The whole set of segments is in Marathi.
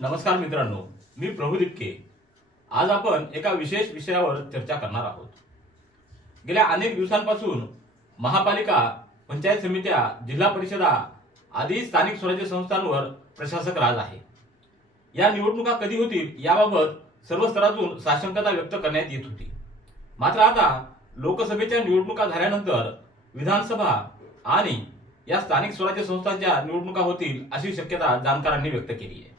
नमस्कार मित्रांनो मी प्रभू दिपके. आज आपण एका विशेष विषयावर चर्चा करणार आहोत. गेल्या अनेक दिवसांपासून महापालिका पंचायत समित्या जिल्हा परिषदा आदी स्थानिक स्वराज्य संस्थांवर प्रशासक राज आहे. या निवडणुका कधी होतील याबाबत सर्व स्तरातून साशंकता व्यक्त करण्यात येत होती. मात्र आता लोकसभेच्या निवडणुका झाल्यानंतर विधानसभा आणि या स्थानिक स्वराज्य संस्थांच्या निवडणुका होतील अशी शक्यता जाणकारांनी व्यक्त केली आहे.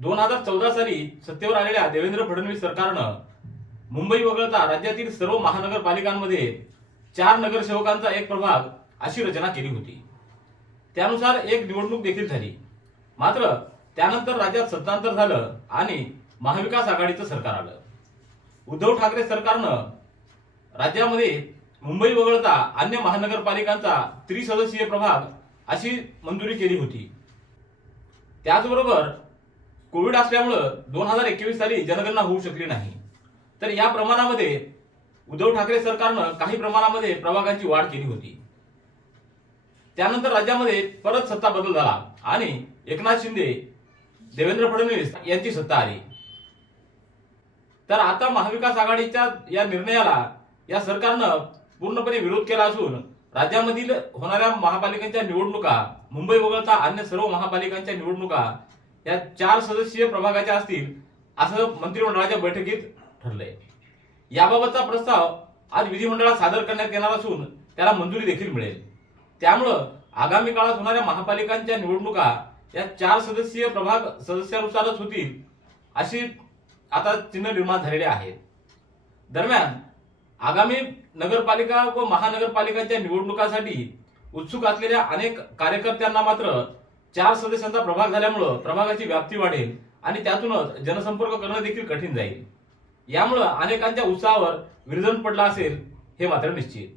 दोन हजार चौदा साली सत्तेवर आलेल्या देवेंद्र फडणवीस सरकारनं मुंबई वगळता राज्यातील सर्व महानगरपालिकांमध्ये चार नगरसेवकांचा एक प्रभाग अशी रचना केली होती. त्यानुसार एक निवडणूक देखील झाली. मात्र त्यानंतर राज्यात सत्तांतर झालं आणि महाविकास आघाडीचं सरकार आलं. उद्धव ठाकरे सरकारनं राज्यामध्ये मुंबई वगळता अन्य महानगरपालिकांचा त्रिसदस्यीय प्रभाग अशी मंजुरी केली होती. त्याचबरोबर कोविड असल्यामुळं दोन हजार एकवीस साली जनगणना होऊ शकली नाही. तर या प्रमाणामध्ये उद्धव ठाकरे सरकारनं काही प्रमाणामध्ये प्रभागांची वाढ केली होती. त्यानंतर राज्यामध्ये परत सत्ता बदल झाला आणि एकनाथ शिंदे देवेंद्र फडणवीस यांची सत्ता आली. तर आता महाविकास आघाडीच्या या निर्णयाला या सरकारनं पूर्णपणे विरोध केला असून राज्यामधील होणाऱ्या महापालिकांच्या निवडणुका मुंबई वगळता अन्य सर्व महापालिकांच्या निवडणुका या चार सदस्यीय प्रभागाच्या असतील असं मंत्रिमंडळाच्या बैठकीत ठरलंय. याबाबतचा प्रस्ताव आज विधिमंडळात सादर करण्यात येणार असून त्याला मंजुरी देखील मिळेल. त्यामुळं आगामी काळात होणाऱ्या महापालिकांच्या निवडणुका या चार सदस्यीय प्रभाग सदस्यानुसारच होतील अशी आता चिन्ह निर्माण झालेले आहेत दरम्यान आगामी नगरपालिका व महानगरपालिकांच्या निवडणुकासाठी उत्सुक असलेल्या अनेक कार्यकर्त्यांना मात्र चार सदस्यांचा प्रभाग झाल्यामुळं प्रभागाची व्याप्ती वाढेल आणि त्यातूनच जनसंपर्क करणं देखील कठीण जाईल. यामुळं अनेकांच्या उत्साहावर विरजन पडला असेल हे मात्र निश्चित.